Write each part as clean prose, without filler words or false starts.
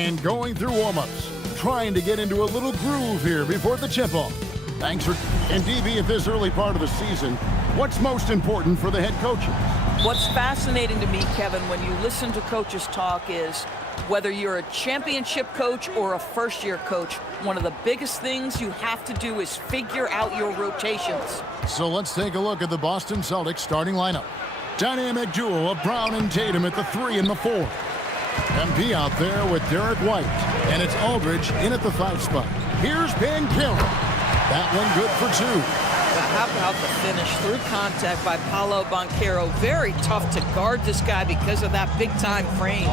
And going through warm-ups, trying to get into a little groove here before the tip-off. Thanks for... And DB, at this early part of the season, what's most important for the head coaches? What's fascinating to me, Kevin, when you listen to coaches talk is whether you're a championship coach or a first-year coach, one of the biggest things you have to do is figure out your rotations. So let's take a look at the Boston Celtics starting lineup. Dynamic duo of Brown and Tatum at the 3 and the 4. MP out there with Derek White, and it's Aldridge in at the 5 spot. Here's Banchero. That one good for 2. How about the finish through contact by Paolo Banchero? Very tough to guard this guy because of that big-time frame.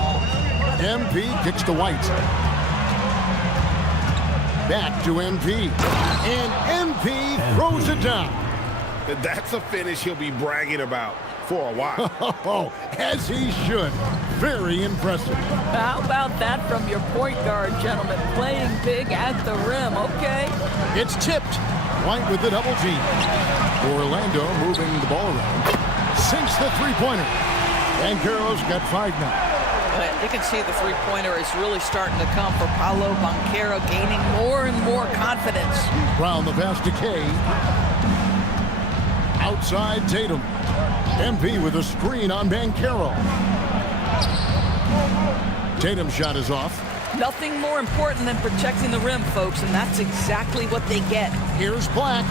MP kicks to White. Back to MP. And MP throws it down. That's a finish he'll be bragging about for a while. Oh, as he should. Very impressive. How about that from your point guard, gentlemen? Playing big at the rim, okay? It's tipped. White with the double team. Orlando moving the ball around. Sinks the three-pointer. And Banchero's got 5 now. You can see the three-pointer is really starting to come for Paolo Banchero, gaining more and more confidence. Brown the pass to K. Outside Tatum. MP with a screen on Banchero. Tatum's shot is off. Nothing more important than protecting the rim, folks, and that's exactly what they get. Here's Black.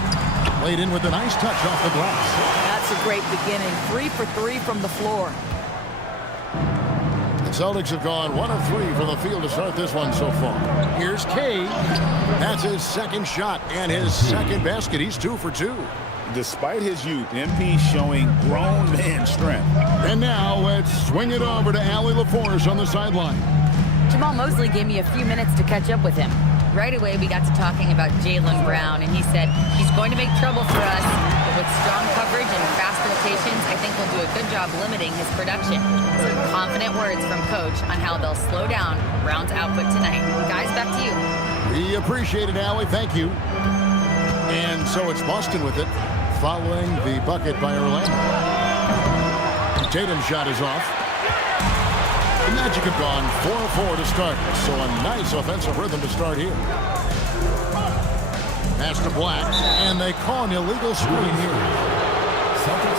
Laid in with a nice touch off the glass. That's a great beginning. 3 for 3 from the floor. The Celtics have gone 1 of 3 from the field to start this one so far. Here's K. That's his second shot and his second basket. He's 2 for 2. Despite his youth, MP showing grown man strength. And now let's swing it over to Allie LaForce on the sideline. Jamal Mosley gave me a few minutes to catch up with him. Right away, we got to talking about Jaylen Brown, and he said he's going to make trouble for us, but with strong coverage and fast rotations, I think we'll do a good job limiting his production. Some confident words from Coach on how they'll slow down Brown's output tonight. Guys, back to you. We appreciate it, Allie. Thank you. And so it's Boston with it, following the bucket by Orlando. Tatum's shot is off. The Magic have gone 4-4 to start, so a nice offensive rhythm to start here. Pass to Black, and they call an illegal screen here.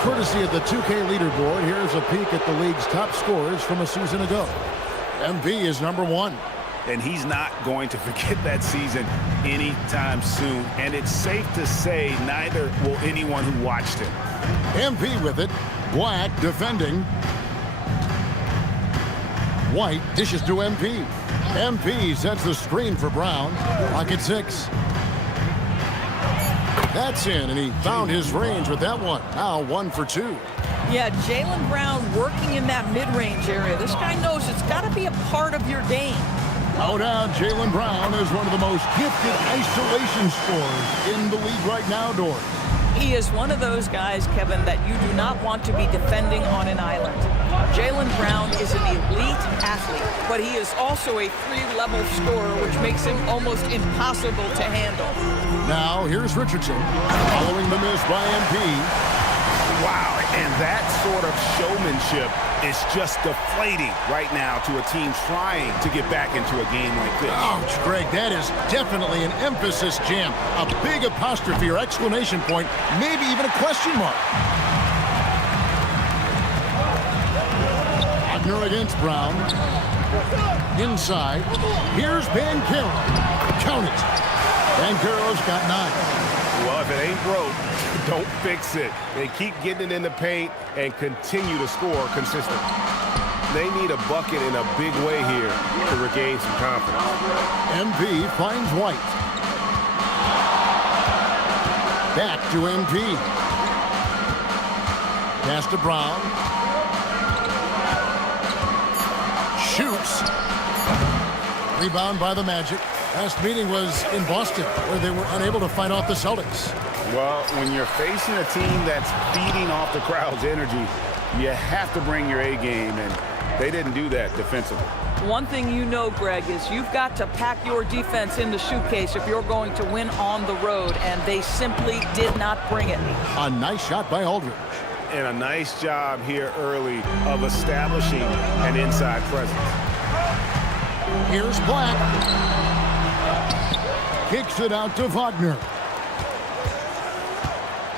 Courtesy of the 2K leaderboard, here's a peek at the league's top scorers from a season ago. MV is number 1. And he's not going to forget that season anytime soon. And it's safe to say neither will anyone who watched him. MP with it. Black defending. White dishes to MP. MP sets the screen for Brown. Pocket 6. That's in, and he found his range with that one. Now 1 for 2. Yeah, Jaylen Brown working in that mid-range area. This guy knows it's got to be a part of your game. No doubt, Jaylen Brown is one of the most gifted isolation scorers in the league right now, Dort. He is one of those guys, Kevin, that you do not want to be defending on an island. Jaylen Brown is an elite athlete, but he is also a 3-level scorer, which makes him almost impossible to handle. Now, here's Richardson, following the miss by MP. Wow, and that sort of showmanship is just deflating right now to a team trying to get back into a game like this. Ouch, Greg, that is definitely an emphasis jam. A big apostrophe or exclamation point, maybe even a question mark. Wagner against Brown. Inside. Here's Banchero. Count it. Banchero's got 9. Well, if it ain't broke, don't fix it. They keep getting it in the paint and continue to score consistently. They need a bucket in a big way here to regain some confidence. MP finds White. Back to MP. Pass to Brown. Shoots. Rebound by the Magic. Last meeting was in Boston, where they were unable to fight off the Celtics. Well, when you're facing a team that's feeding off the crowd's energy, you have to bring your A game, and they didn't do that defensively. One thing you know, Greg, is you've got to pack your defense in the suitcase if you're going to win on the road, and they simply did not bring it. A nice shot by Aldridge. And a nice job here early of establishing an inside presence. Here's Black. Kicks it out to Wagner.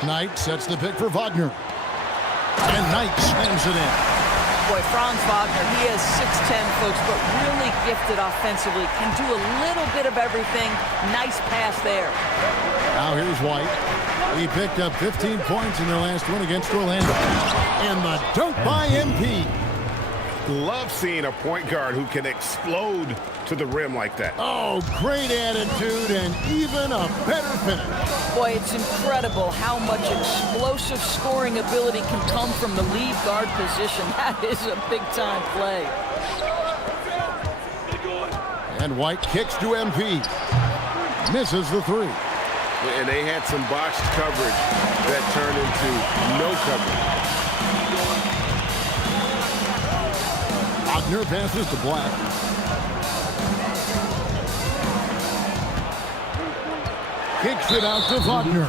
Knight sets the pick for Wagner. And Knight slams it in. Boy, Franz Wagner, he is 6'10", folks, but really gifted offensively. Can do a little bit of everything. Nice pass there. Now here's White. He picked up 15 points in their last win against Orlando. And the dunk by MP. Love seeing a point guard who can explode to the rim like that. Oh, great attitude and even a better finish. Boy, it's incredible how much explosive scoring ability can come from the lead guard position. That is a big-time play. And White kicks to MP. Misses the three. And they had some botched coverage that turned into no coverage. Wagner passes to Black. Kicks it out to Wagner.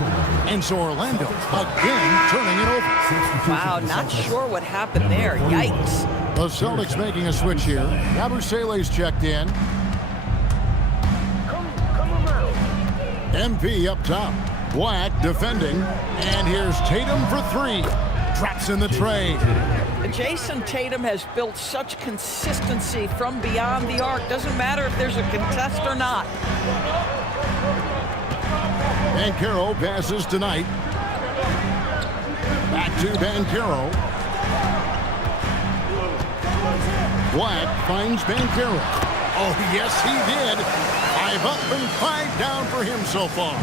And so Orlando again turning it over. Wow, not sure what happened there. Yikes. The Celtics making a switch here. Yabusele's checked in. MP up top. Black defending. And here's Tatum for three. Drops in the tray. Jason Tatum has built such consistency from beyond the arc. Doesn't matter if there's a contest or not. Banchero passes to Knight. Back to Banchero. Black finds Banchero. Oh, yes, he did. 5 up and 5 down for him so far.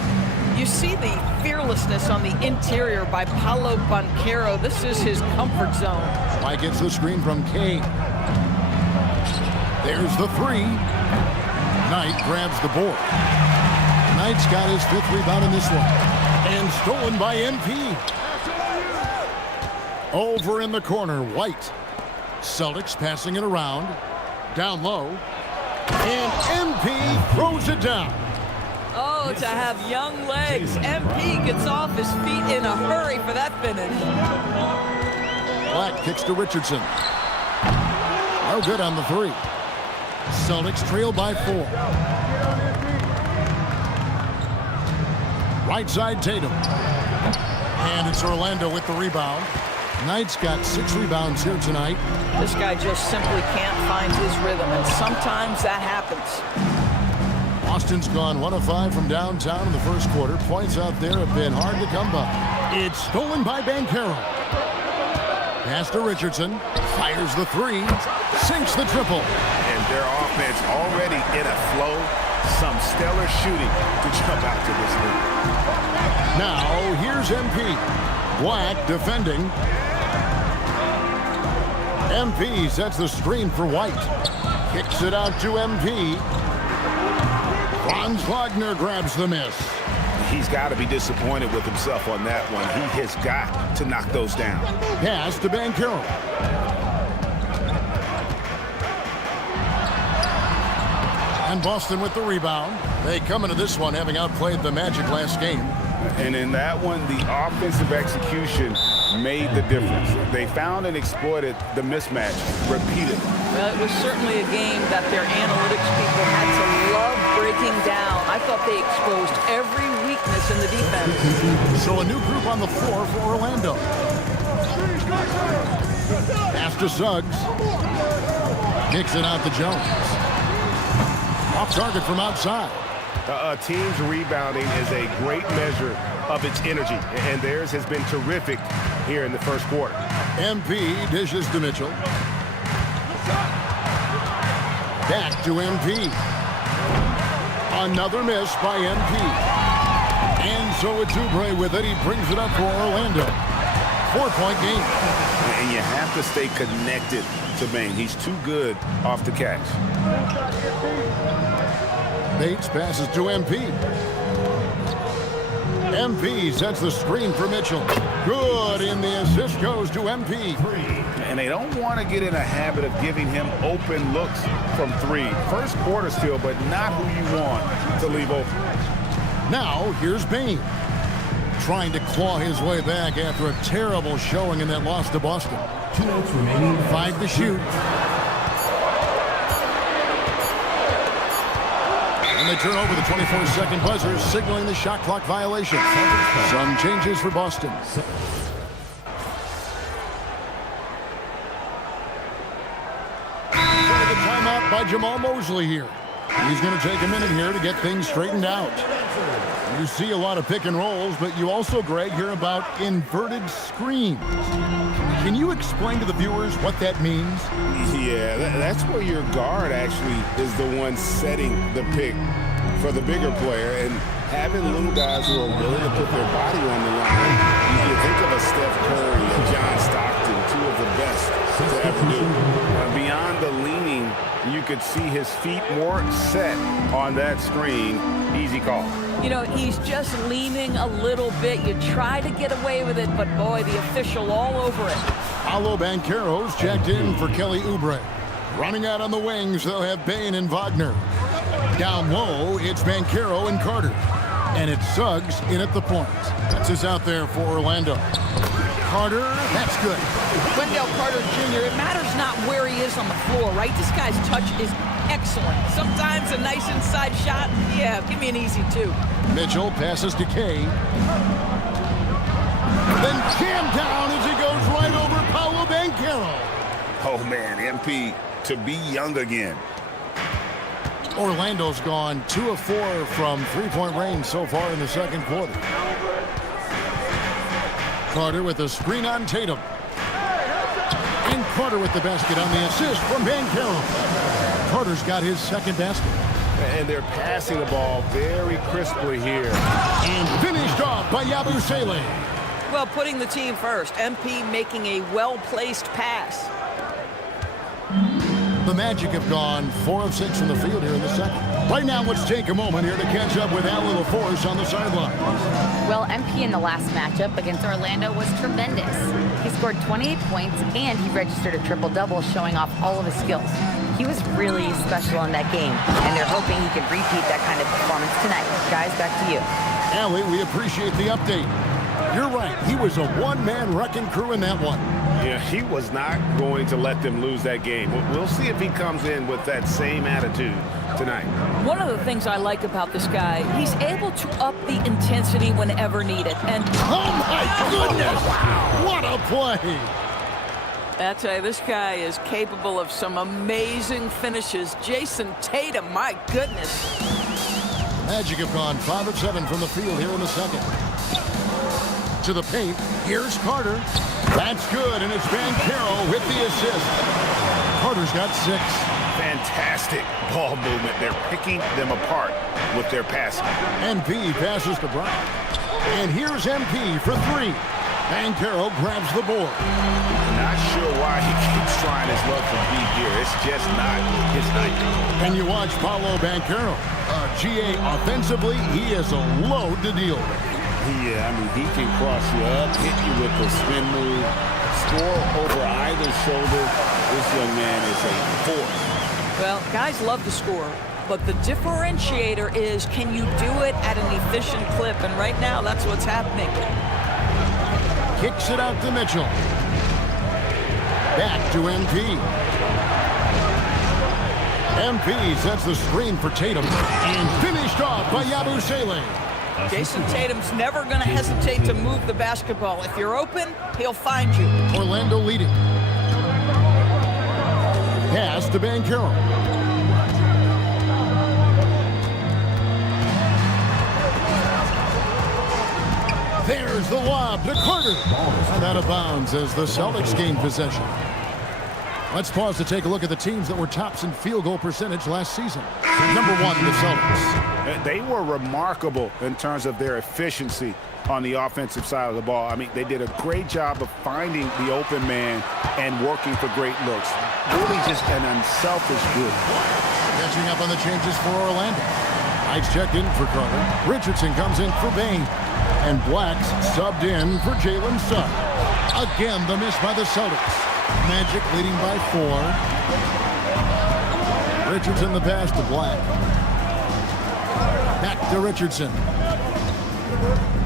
You see the fearlessness on the interior by Paolo Banchero. This is his comfort zone. White gets the screen from Kane. There's the three. Knight grabs the board. Knight's got his 5th rebound in this one. And stolen by MP. Over in the corner, White. Celtics passing it around. Down low. And MP throws it down. Oh, to have young legs. MP gets off his feet in a hurry for that finish. Black kicks to Richardson. No good on the three. Celtics trail by 4. Right side, Tatum. And it's Orlando with the rebound. Knight's got 6 rebounds here tonight. This guy just simply can't find his rhythm, and sometimes that happens. Boston's gone 1 of 5 from downtown in the first quarter. Points out there have been hard to come by. It's stolen by Banchero. Pass to Richardson. Fires the three. Sinks the triple. And their offense already in a flow. Some stellar shooting to jump out to this lead. Now, here's MP. Black defending. MP sets the screen for White. Kicks it out to MP. Franz Wagner grabs the miss. He's got to be disappointed with himself on that one. He has got to knock those down. Pass to Banchero. And Boston with the rebound. They come into this one having outplayed the Magic last game. And in that one, the offensive execution made the difference. They found and exploited the mismatch repeatedly. Well, it was certainly a game that their analytics people had to love breaking down. I thought they exposed every weakness in the defense. So a new group on the floor for Orlando. Pass to Suggs. Kicks it out to Jones. Off target from outside. A team's rebounding is a great measure of its energy, and theirs has been terrific here in the first quarter. MP dishes to Mitchell. Back to MP. Another miss by MP. And so it's Oubre with it. He brings it up for Orlando. 4-point game. And you have to stay connected to Bane. He's too good off the catch. Bates passes to MP. MP sets the screen for Mitchell. Good, and the assist goes to MP. And they don't want to get in a habit of giving him open looks from 3. First quarter still, but not who you want to leave open. Now, here's Bane. Trying to claw his way back after a terrible showing in that loss to Boston. 2 minutes remaining. 5 to shoot. And they turn over the 24-second buzzer, signaling the shot clock violation. Some changes for Boston. The timeout by Jamal Mosley here. He's going to take a minute here to get things straightened out. You see a lot of pick and rolls, but you also, Greg, hear about inverted screens. Can you explain to the viewers what that means? Yeah, that's where your guard actually is the one setting the pick for the bigger player, and having little guys who are willing to put their body on the line. You think of a Steph Curry, a John Stockton, two of the best to ever do. Beyond the leaning, you could see his feet more set on that screen. Easy call. You know, he's just leaning a little bit. You try to get away with it, but boy, the official all over it. Paolo Banchero's checked in for Kelly Oubre. Running out on the wings, they'll have Bane and Wagner. Down low, it's Banchero and Carter. And it's Suggs in at the point. That's us out there for Orlando. Carter, that's good. Wendell Carter Jr., it matters not where he is on the floor, right? This guy's touch is excellent. Sometimes a nice inside shot, yeah, give me an easy two. Mitchell passes to Kay. Then jammed down as he goes right over Paolo Banchero. Oh, man, MP to be young again. Orlando's gone 2 of 4 from three-point range so far in the second quarter. Carter with a screen on Tatum. And Carter with the basket on the assist from Banchero. Carter's got his second basket. And they're passing the ball very crisply here. And finished off by Yabusele. Well, putting the team first. MP making a well-placed pass. The Magic have gone 4 of 6 from the field here in the second. Right now, let's take a moment here to catch up with Al LaForce on the sideline. Well, MP in the last matchup against Orlando was tremendous. He scored 28 points, and he registered a triple-double, showing off all of his skills. He was really special in that game, and they're hoping he can repeat that kind of performance tonight. Guys, back to you. Allie, we appreciate the update. You're right. He was a one-man wrecking crew in that one. Yeah, he was not going to let them lose that game. We'll see if he comes in with that same attitude tonight. One of the things I like about this guy, he's able to up the intensity whenever needed. And oh my goodness! Wow. What a play! I tell you, this guy is capable of some amazing finishes. Jason Tatum, my goodness. Magic have gone 5 of 7 from the field here in the second. To the paint, here's Carter. That's good, and it's Banchero with the assist. Carter's got 6. Fantastic ball movement. They're picking them apart with their passing. MP passes to Brown. And here's MP for 3. Banchero grabs the board. Not sure why he keeps trying his luck from deep here. It's just not his night. And you watch Paolo Banchero. GA offensively, he is a load to deal with. Yeah, I mean, he can cross you up, hit you with the spin move, score over either shoulder. This young man is a force. Well, guys love to score, but the differentiator is, can you do it at an efficient clip? And right now, that's what's happening. Kicks it out to Mitchell. Back to MP. MP sets the screen for Tatum. And finished off by Yabusele. Jason Tatum's never going to hesitate to move the basketball. If you're open, he'll find you. Orlando leading. Pass to Banchero. There's the lob to Carter. And out of bounds as the Celtics gain possession. Let's pause to take a look at the teams that were tops in field goal percentage last season. Number 1, the Celtics. They were remarkable in terms of their efficiency on the offensive side of the ball. I mean, they did a great job of finding the open man and working for great looks. Really just an unselfish group. Catching up on the changes for Orlando. Heights checked in for Carter. Richardson comes in for Bane. And Black's subbed in for Jalen Suggs. Again, the miss by the Celtics. Magic leading by 4. Richardson the pass to Black. Back to Richardson.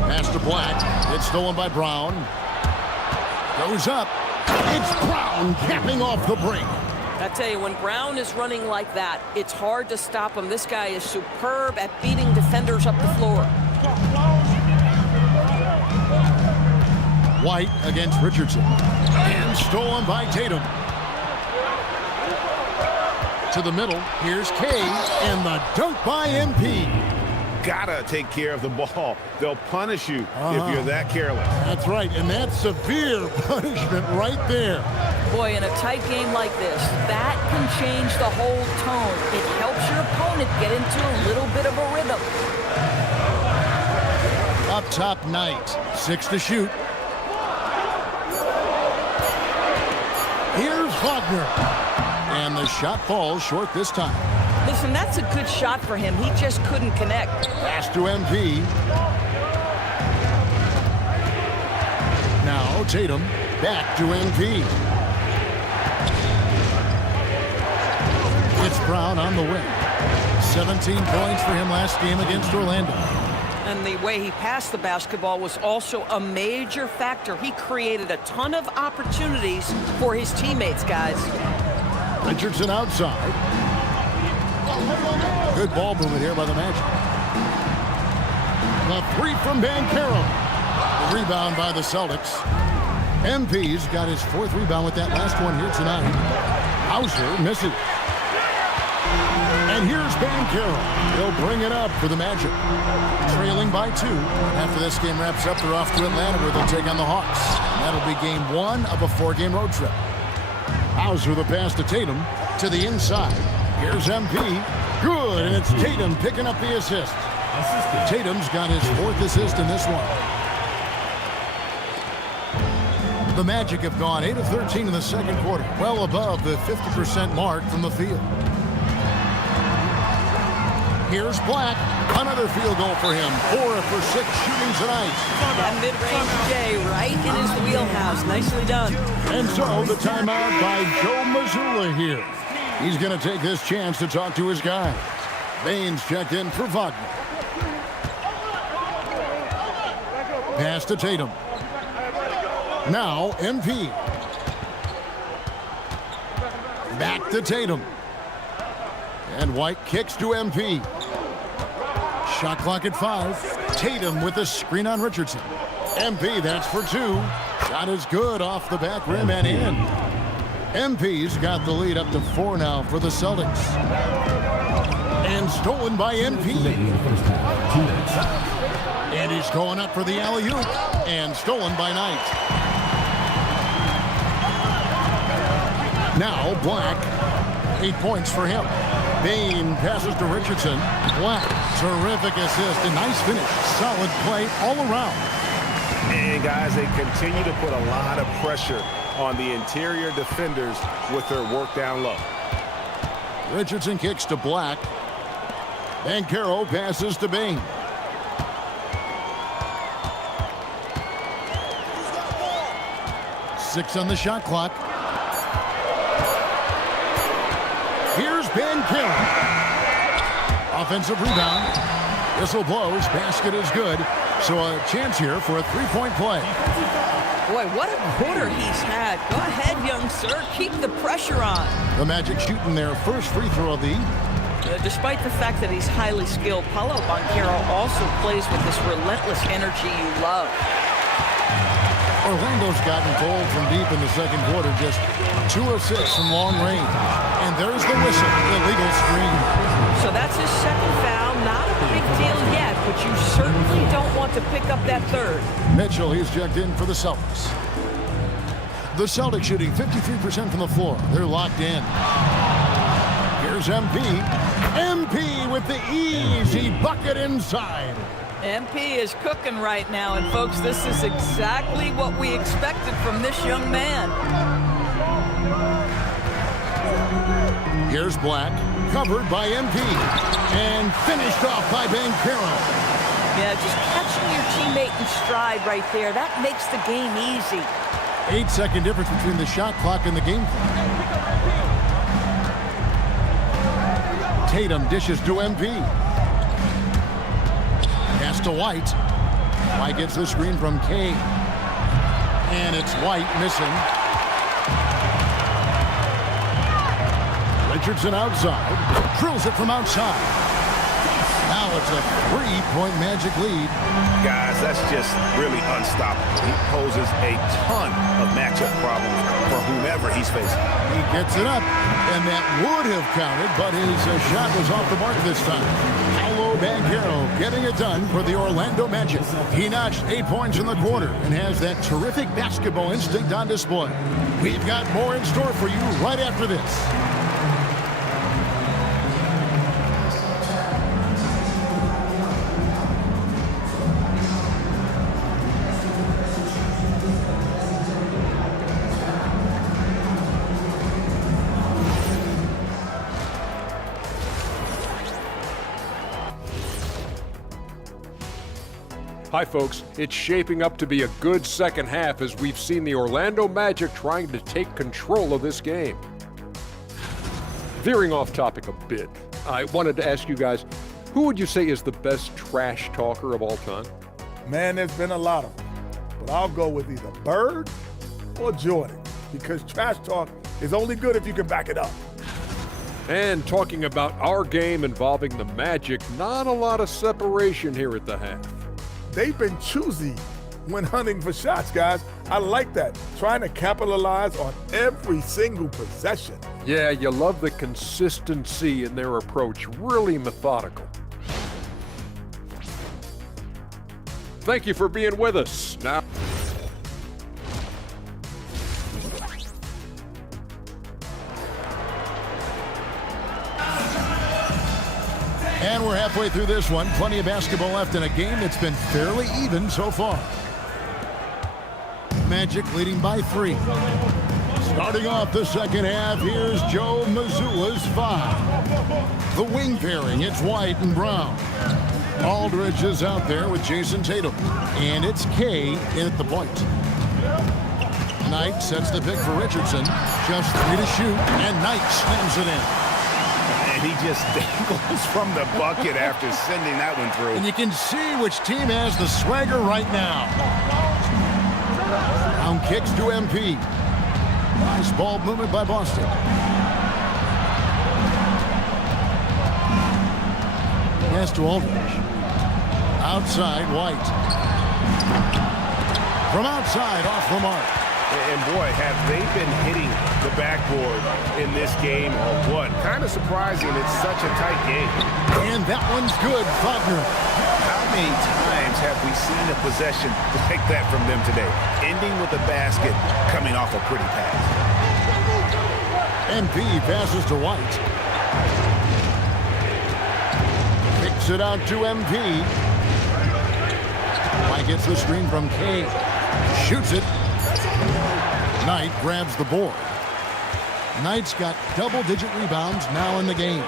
Pass to Black. It's stolen by Brown. Goes up. It's Brown capping off the break. I tell you, when Brown is running like that, it's hard to stop him. This guy is superb at beating defenders up the floor. White against Richardson. And stolen by Tatum. To the middle. Here's Kay. And the dunk by MP. Gotta take care of the ball. They'll punish you if you're that careless. That's right, and that's severe punishment right there. Boy, in a tight game like this, that can change the whole tone. It helps your opponent get into a little bit of a rhythm. Up top, Knight. 6 to shoot. Here's Wagner. And the shot falls short this time. Listen, that's a good shot for him. He just couldn't connect. Pass to MP. Now Tatum. Back to MP. It's Brown on the wing. 17 points for him last game against Orlando. And the way he passed the basketball was also a major factor. He created a ton of opportunities for his teammates, guys. Richardson outside. Good ball movement here by the Magic. The three from Banchero. The rebound by the Celtics. MP's got his 4th rebound with that last one here tonight. Hauser misses. And here's Banchero. He'll bring it up for the Magic. Trailing by 2. After this game wraps up, they're off to Atlanta where they'll take on the Hawks. And that'll be game 1 of a 4-game road trip. Hauser the pass to Tatum to the inside. Here's MP. Good, and it's Tatum picking up the assist. Tatum's got his 4th assist in this one. The Magic have gone 8 of 13 in the second quarter, well above the 50% mark from the field. Here's Black. Another field goal for him. 4 for 6 shooting tonight. That mid-range J right in his wheelhouse. Nicely done. And so the timeout by Joe Mazzulla here. He's going to take this chance to talk to his guy. Baines checked in for Wagner. Pass to Tatum. Now MP. Back to Tatum. And White kicks to MP. Shot clock at 5. Tatum with a screen on Richardson. MP, that's for 2. Shot is good off the back rim and in. MP's got the lead up to 4 now for the Celtics. And stolen by MP. And he's going up for the alley-oop. And stolen by Knight. Now Black. 8 points for him. Bain passes to Richardson. Black. Terrific assist. A nice finish. Solid play all around. And guys, they continue to put a lot of pressure on the interior defenders with their work down low. Richardson kicks to Black. Banchero passes to Bain. Six on the shot clock. Here's Banchero. Offensive rebound. Whistle blows. Basket is good. So a chance here for a 3-point play. Boy, what a quarter he's had. Go ahead, young sir. Keep the pressure on. The Magic shooting their first free throw of the evening. Despite the fact that he's highly skilled, Paolo Banchero also plays with this relentless energy you love. Orlando's gotten cold from deep in the second quarter, just 2 of 6 from long range. And there's the whistle, illegal screen. So that's his second foul. Not a big deal yet, but you certainly don't want to pick up that 3rd. Mitchell, he's checked in for the Celtics. The Celtics shooting 53% from the floor. They're locked in. Here's MP. MP with the easy bucket inside. MP is cooking right now, and folks, this is exactly what we expected from this young man. Here's Black, covered by MP, and finished off by Banchero. Yeah, just catching your teammate in stride right there, that makes the game easy. 8-second difference between the shot clock and the game clock. Tatum dishes to MP. Pass to White. White gets the screen from Kay. And it's White missing. Richardson outside. Drills it from outside. Now it's a 3-point Magic lead. Guys, that's just really unstoppable. He poses a ton of matchup problems for whomever he's facing. He gets it up, and that would have counted, but his shot was off the mark this time. Paolo Banchero getting it done for the Orlando Magic. He notched 8 points in the quarter and has that terrific basketball instinct on display. We've got more in store for you right after this. Hi folks, it's shaping up to be a good second half as we've seen the Orlando Magic trying to take control of this game. Veering off topic a bit, I wanted to ask you guys, who would you say is the best trash talker of all time? Man, there's been a lot of them, but I'll go with either Bird or Jordan, because trash talk is only good if you can back it up. And talking about our game involving the Magic, not a lot of separation here at the half. They've been choosy when hunting for shots, guys. I like that, trying to capitalize on every single possession. Yeah, you love the consistency in their approach, really methodical. Thank you for being with us. Now, And we're halfway through this one. Plenty of basketball left in a game that's been fairly even so far. Magic leading by 3. Starting off the second half, here's Joe Mazzulla's 5. The wing pairing, it's White and Brown. Aldridge is out there with Jason Tatum. And it's K in at the point. Knight sets the pick for Richardson. Just 3 to shoot, and Knight slams it in. And he just dangles from the bucket after sending that one through. And you can see which team has the swagger right now. Brown kicks to MP. Nice ball movement by Boston. Pass to Aldridge. Outside, White. From outside, off the mark. And boy, have they been hitting the backboard in this game or what? Kind of surprising, it's such a tight game. And that one's good, Wagner. How many times have we seen a possession like that from them today? Ending with a basket, coming off a pretty pass. MP passes to White. Kicks it out to MP. White gets the screen from K. Shoots it. Knight grabs the board. Knight's got double-digit rebounds now in the game.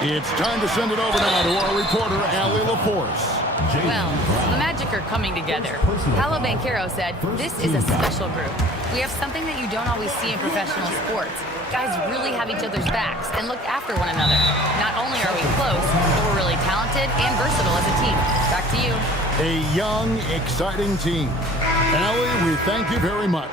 It's time to send it over now to our reporter, Allie LaForce. Well, the Magic are coming together. Paolo Banchero said, "This is a special group. We have something that you don't always see in professional sports. Guys really have each other's backs and look after one another. Not only are we close, but we're really talented and versatile as a team." Back to you. A young, exciting team. Allie, we thank you very much.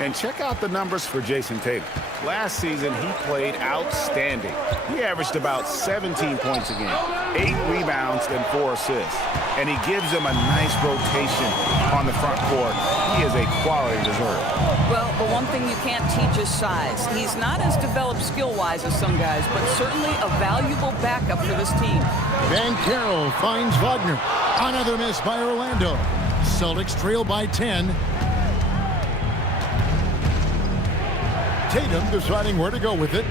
And check out the numbers for Jason Tatum. Last season, he played outstanding. He averaged about 17 points a game, 8 rebounds, and 4 assists. And he gives them a nice rotation on the front court. He is a quality reserve. Well, the one thing you can't teach is size. He's not as developed skill-wise as some guys, but certainly a valuable backup for this team. Banchero finds Wagner. Another miss by Orlando. Celtics trail by 10. Tatum deciding where to go with it.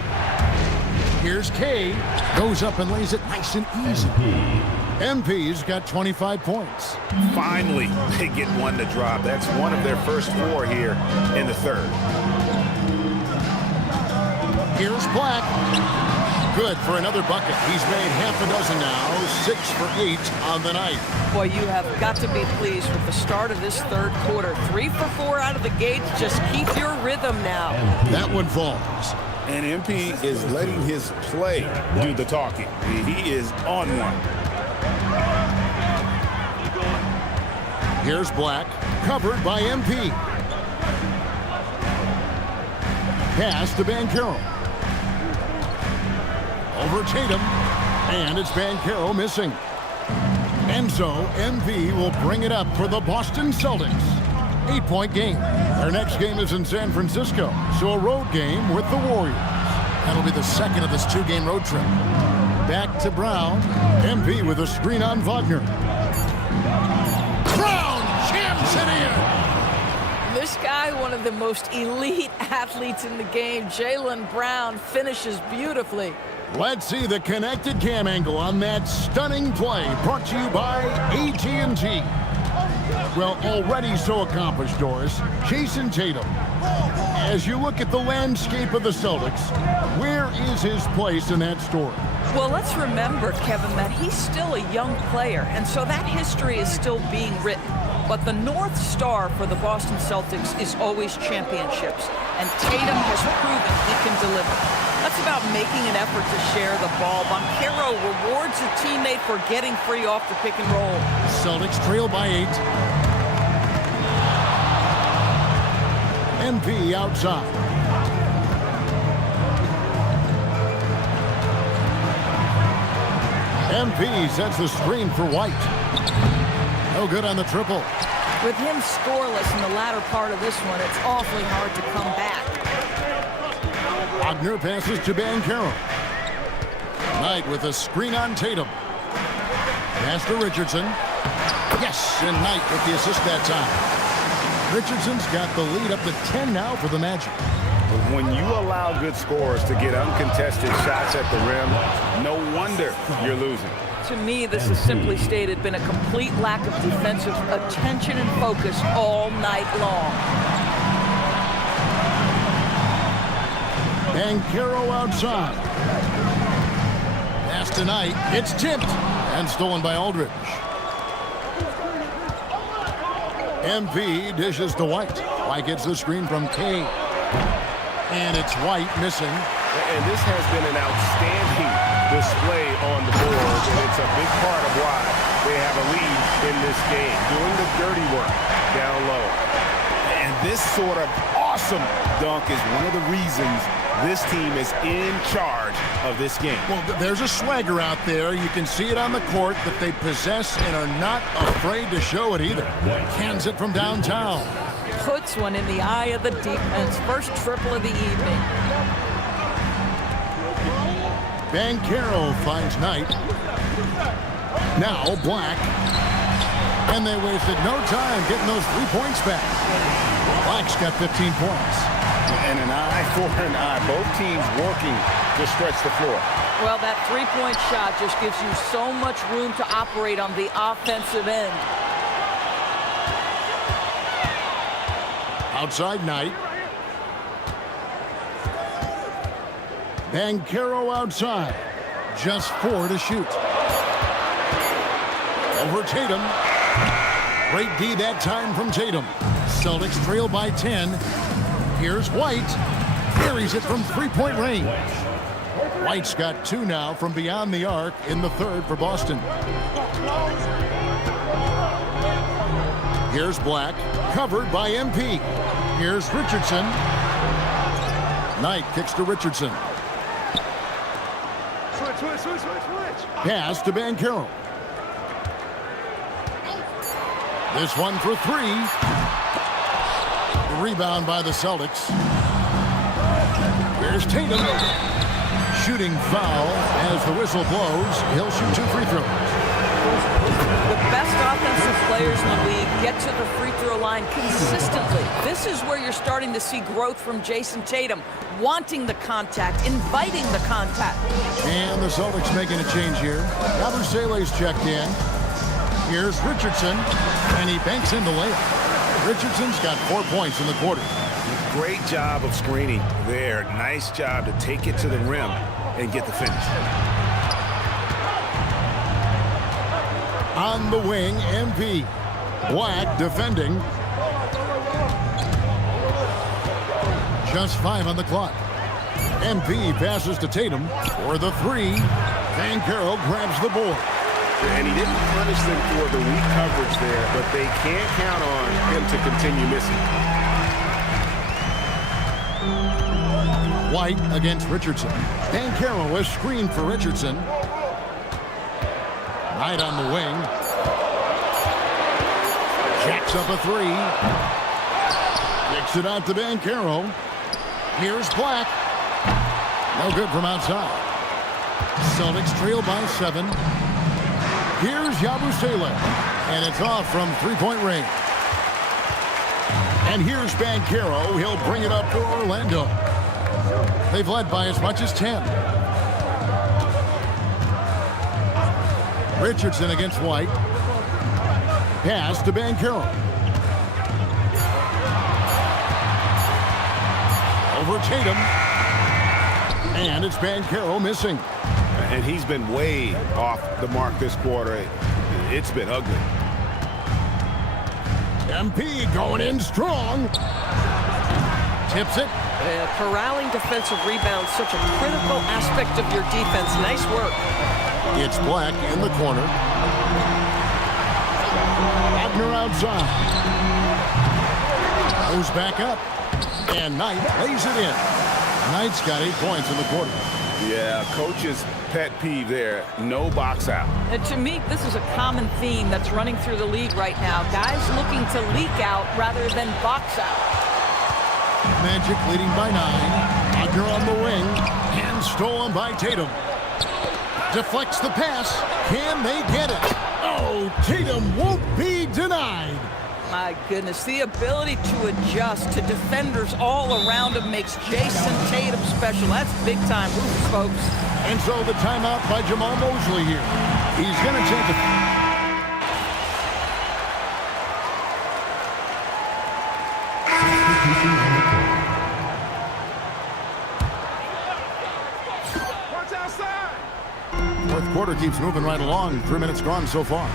Here's K. Goes up and lays it nice and easy. MP's got 25 points. Finally, they get one to drop. That's one of their first 4 here in the third. Here's Black. Good for another bucket. He's made half a dozen now, 6 for 8 on the night. Boy, you have got to be pleased with the start of this third quarter. 3 for 4 out of the gate. Just keep your rhythm now. That one falls. And MP is letting his play do the talking. He is on one. Here's Black, covered by MP. Pass to Banchero. Over Tatum. And it's Banchero missing. And so MP will bring it up for the Boston Celtics. 8-point game. Their next game is in San Francisco, so a road game with the Warriors. That'll be the second of this 2-game road trip. Back to Brown. MP with a screen on Wagner. Brown jams it in. This guy, one of the most elite athletes in the game, Jaylen Brown, finishes beautifully. Let's see the connected cam angle on that stunning play, brought to you by AT&T. Well, already so accomplished, Doris, Jason Tatum. As you look at the landscape of the Celtics, where is his place in that story? Well, let's remember, Kevin, that he's still a young player, and so that history is still being written. But the North Star for the Boston Celtics is always championships, and Tatum has proven he can deliver. That's about making an effort to share the ball. Banchero rewards a teammate for getting free off the pick and roll. Celtics trail by 8. MP outside. MP sets the screen for White. No good on the triple. With him scoreless in the latter part of this one, it's awfully hard to come back. Wagner passes to Banchero. Knight with a screen on Tatum. Pass to Richardson. Yes, and Knight with the assist that time. Richardson's got the lead up to 10 now for the Magic. When you allow good scorers to get uncontested shots at the rim, no wonder you're losing. To me, this has simply stated been a complete lack of defensive attention and focus all night long. Banchero outside. Pass to Knight. It's tipped and stolen by Aldridge. MP dishes to White. White gets the screen from Kay. And it's White missing. And this has been an outstanding display on the board, and it's a big part of why they have a lead in this game, doing the dirty work down low. And this sort of awesome dunk is one of the reasons this team is in charge of this game. Well, there's a swagger out there. You can see it on the court that they possess and are not afraid to show it either. Cans it from downtown. Puts one in the eye of the defense. First triple of the evening. Banchero finds Knight. Now Black. And they wasted no time getting those 3 points back. Black's got 15 points. And an eye for an eye. Both teams working to stretch the floor. Well, that three-point shot just gives you so much room to operate on the offensive end. Outside Knight. Banchero outside. Just 4 to shoot. Over Tatum. Great D that time from Tatum. Celtics trail by 10. Here's White. Carries it from 3-point range. White's got 2 now from beyond the arc in the third for Boston. Here's Black. Covered by MP. Here's Richardson. Knight kicks to Richardson. Pass to Banchero. This one for 3. The rebound by the Celtics. Here's Tatum. Shooting foul as the whistle blows. He'll shoot 2 free throws. The best offensive players in the league get to the free throw line consistently. This is where you're starting to see growth from Jason Tatum, wanting the contact, inviting the contact. And the Celtics making a change here. Yabusele's checked in. Here's Richardson, and he banks in the layup. Richardson's got 4 points in the quarter. Great job of screening there. Nice job to take it to the rim and get the finish. On the wing, MP. Black defending. Just 5 on the clock. MP passes to Tatum for the 3. Banchero grabs the board. And he didn't punish them for the weak coverage there, but they can't count on him to continue missing. White against Richardson. Banchero is screened for Richardson. Right on the wing. Jacks up a three. Kicks it out to Banchero. Here's Black. No good from outside. Celtics trail by 7. Here's Yabusele. And it's off from three-point range. And here's Banchero. He'll bring it up for Orlando. They've led by as much as 10. Richardson against White. Pass to Banchero. Over Tatum. And it's Banchero missing. And he's been way off the mark this quarter. It's been ugly. MP going in strong. Tips it. Corralling defensive rebounds, such a critical aspect of your defense. Nice work. It's Black in the corner. Wagner outside. Goes back up. And Knight lays it in. Knight's got 8 points in the quarter. Yeah, coach's pet peeve there. No box out. And to me, this is a common theme that's running through the league right now. Guys looking to leak out rather than box out. Magic leading by 9. Wagner on the wing. And stolen by Tatum. Deflects the pass. Can they get it? Oh, Tatum won't be denied. My goodness, the ability to adjust to defenders all around him makes Jason Tatum special. That's big-time moves, folks. And so the timeout by Jamal Mosley here. He's going to take it. Fourth quarter keeps moving right along. 3 minutes gone so far.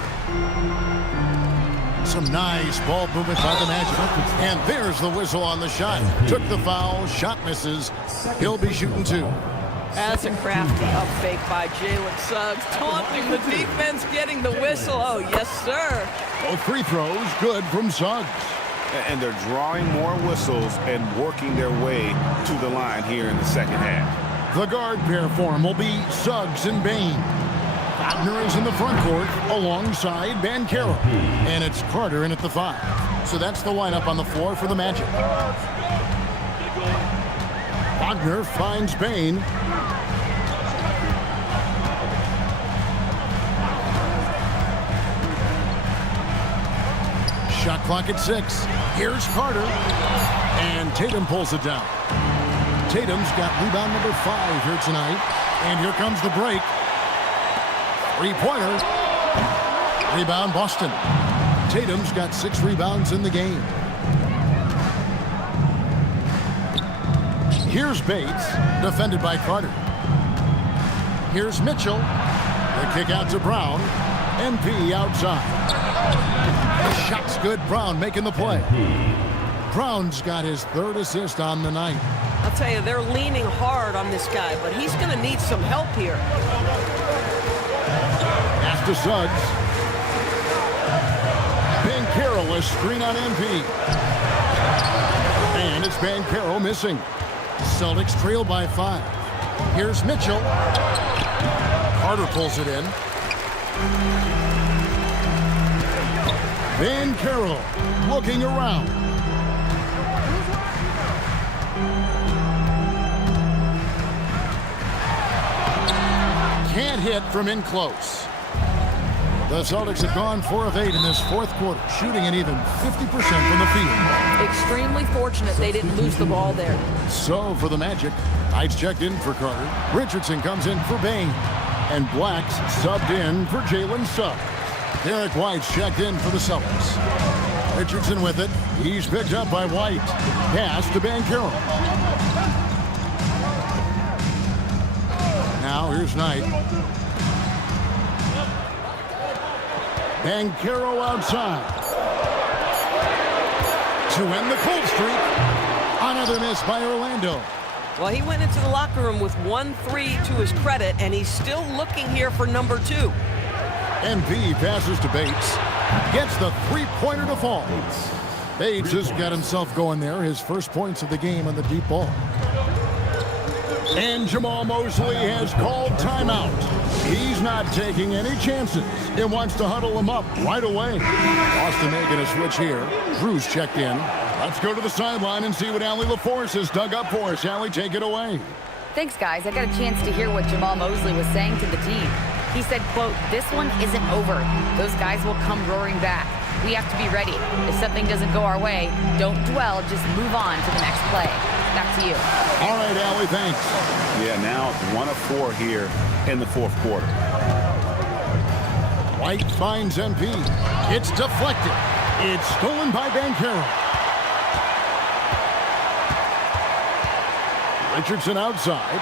Some nice ball movement by the Magic. And there's the whistle on the shot. Took the foul. Shot misses. He'll be shooting 2. That's a crafty up fake by Jalen Suggs. Taunting the defense, getting the whistle. Oh, yes, sir. Both free throws good from Suggs. And they're drawing more whistles and working their way to the line here in the second half. The guard pair for him will be Suggs and Bain. Wagner is in the front court alongside Banchero. And it's Carter in at the 5. So that's the lineup on the floor for the Magic. Wagner finds Bain. Shot clock at 6. Here's Carter. And Tatum pulls it down. Tatum's got rebound number 5 here tonight. And here comes the break. Three-pointer. Rebound Boston. Tatum's got 6 rebounds in the game. Here's Bates, defended by Carter. Here's Mitchell. The kick out to Brown. MP outside. Shot's good. Brown making the play. Brown's got his 3rd assist on the night. I'll tell you, they're leaning hard on this guy, but he's going to need some help here. To Suggs. Banchero, a screen on MP. And it's Banchero missing. Celtics trail by 5. Here's Mitchell. Carter pulls it in. Banchero looking around. Can't hit from in close. The Celtics have gone 4 of 8 in this 4th quarter, shooting an even 50% from the field. Extremely fortunate they didn't lose the ball there. So for the Magic, Knight's checked in for Carter. Richardson comes in for Bain. And Black's subbed in for Jalen Suggs. Derek White's checked in for the Celtics. Richardson with it. He's picked up by White. Pass to Banchero. Now here's Knight. Banchero outside. To end the cold streak. Another miss by Orlando. Well, he went into the locker room with 1 3 to his credit, and he's still looking here for number 2. MP passes to Bates. Gets the 3-pointer to fall. Bates has got himself going there. His first points of the game on the deep ball. And Jamal Mosley has called timeout. He's not taking any chances and wants to huddle him up right away. Boston making a switch here. Drew's checked in. Let's go to the sideline and see what Allie LaForce has dug up for us. Allie, take it away. Thanks, guys. I got a chance to hear what Jamal Mosley was saying to the team. He said, quote, "This one isn't over. Those guys will come roaring back. We have to be ready. If something doesn't go our way, don't dwell, just move on to the next play." Back to you. All right, Allie, thanks. Yeah, now 1 of 4 here in the fourth quarter. White finds MP. It's deflected. It's stolen by Banchero. Richardson outside.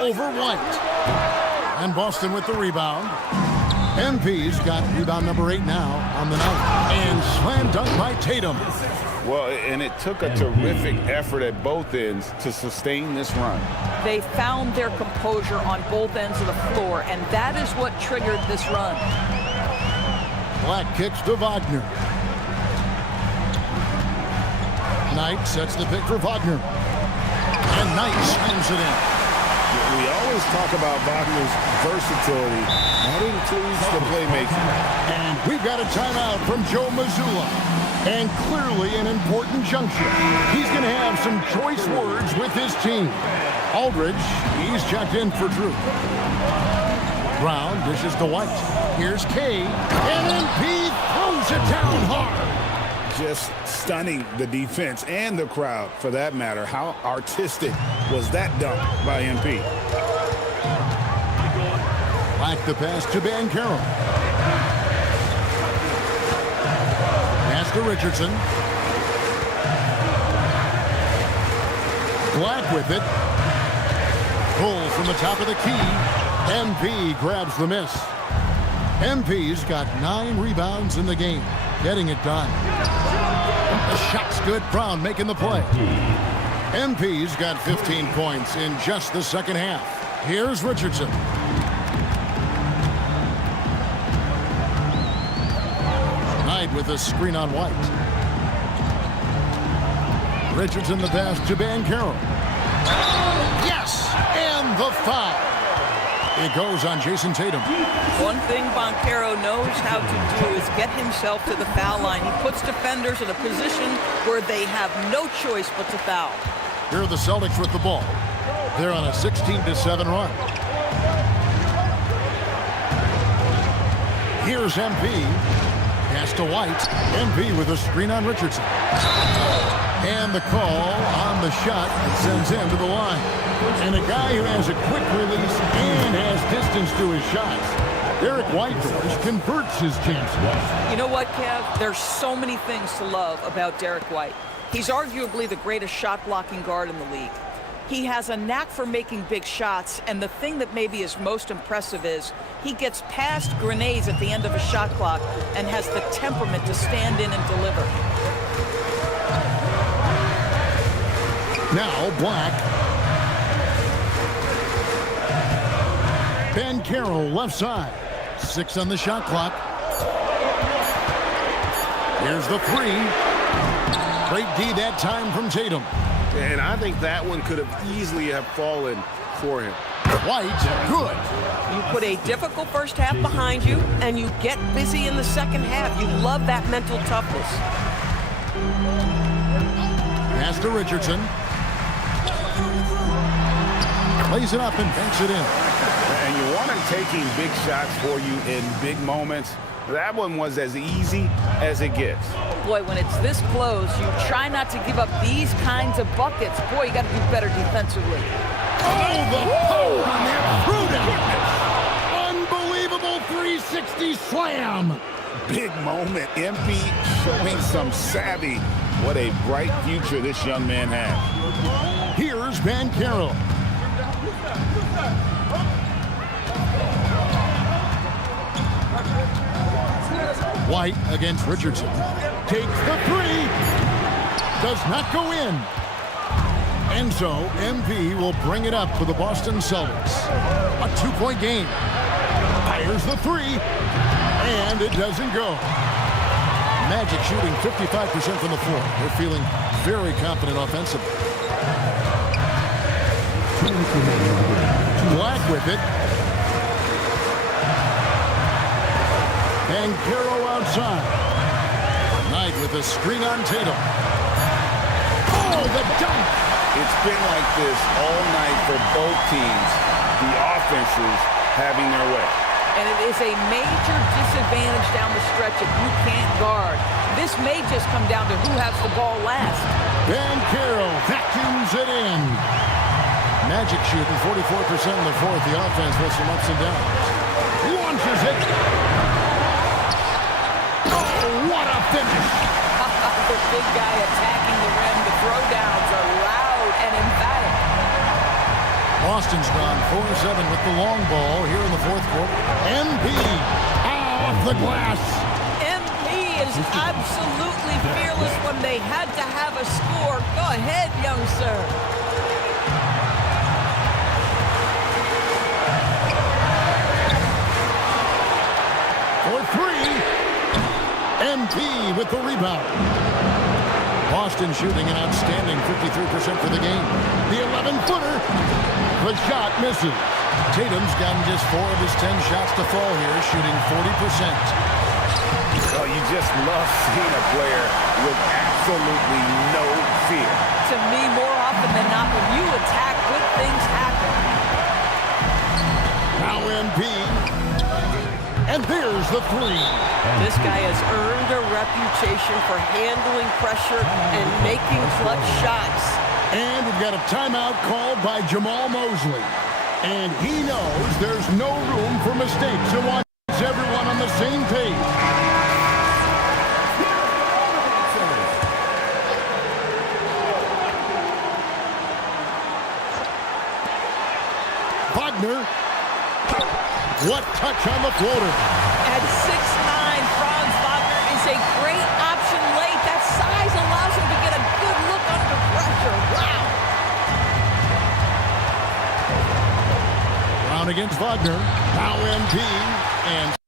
Over White. And Boston with the rebound. MP's got rebound number 8 now on the night. And slam dunk by Tatum. Well, and it took a terrific effort at both ends to sustain this run. They found their composure on both ends of the floor, and that is what triggered this run. Black kicks to Wagner. Knight sets the pick for Wagner. And Knight slams it in. We always talk about Wagner's versatility. That includes the playmaking. And we've got a timeout from Joe Mazzulla. And clearly an important juncture. He's going to have some choice words with his team. Aldridge, he's checked in for Drew. Brown dishes to White. Here's K. And MP throws it down hard. Just stunning the defense and the crowd, for that matter. How artistic was that dunk by MP? Black the pass to Banchero. Pass to Richardson. Black with it. Pull from the top of the key. MP grabs the miss. MP's got 9 rebounds in the game, getting it done. The shot's good. Brown making the play. MP's got 15 points in just the second half. Here's Richardson. Knight with a screen on White. Richardson the pass to Banchero. Yes! And the foul. It goes on Jason Tatum. One thing Banchero knows how to do is get himself to the foul line. He puts defenders in a position where they have no choice but to foul. Here are the Celtics with the ball. They're on a 16-7 run. Here's MP. Pass to White. MP with a screen on Richardson. And the call on the shot that sends him to the line. And a guy who has a quick release and has distance to his shots. Derek White converts his chances. You know what, Kev? There's so many things to love about Derek White. He's arguably the greatest shot-blocking guard in the league. He has a knack for making big shots, and the thing that maybe is most impressive is he gets past grenades at the end of a shot clock and has the temperament to stand in and deliver. Now Black. Banchero left side. 6 on the shot clock. Here's the 3. Great D that time from Tatum. And I think that one could have easily have fallen for him. White, good. You put a difficult first half behind you, and you get busy in the second half. You love that mental toughness. Pass to Richardson. Plays it up and banks it in. And you want him taking big shots for you in big moments. That one was as easy as it gets. Boy, when it's this close, you try not to give up these kinds of buckets. Boy, you got to do better defensively. Oh, the power on that Pruden. Unbelievable 360 slam. Big moment. MP showing some savvy. What a bright future this young man has. Here's Banchero. White against Richardson. Takes the 3. Does not go in. And so MP will bring it up for the Boston Celtics. A 2-point game. Fires the 3. And it doesn't go. Magic shooting 55% from the floor. They're feeling very confident offensively. Black with it. And Caro outside. Knight with a screen on Tatum. Oh, the dunk! It's been like this all night for both teams. The offenses having their way. And it is a major disadvantage down the stretch if you can't guard. This may just come down to who has the ball last. And Caro vacuums it in. Magic shooting 44% in the fourth. The offense with some ups and downs. Launches it. Oh, what a finish. The big guy attacking the rim. The throwdowns are loud and emphatic. Boston's gone 4-7 with the long ball here in the fourth quarter. MP off the glass. MP is absolutely fearless when they had to have a score. Go ahead, young sir. For three. MP with the rebound. Boston shooting an outstanding 53% for the game. The 11-footer. The shot misses. Tatum's gotten just 4 of his 10 shots to fall here, shooting 40%. Oh, you just love seeing a player with absolutely no fear. To me, more often than not, when you attack, good things happen. Now MP. And there's the three. This guy has earned a reputation for handling pressure and making clutch shots. And we've got a timeout called by Jamal Mosley. And he knows there's no room for mistakes. So wants everyone on the same page. Wagner. What touch on the floater. At 6'9", Franz Wagner is a great option late. That size allows him to get a good look under pressure. Wow. Brown against Wagner. Now MP. And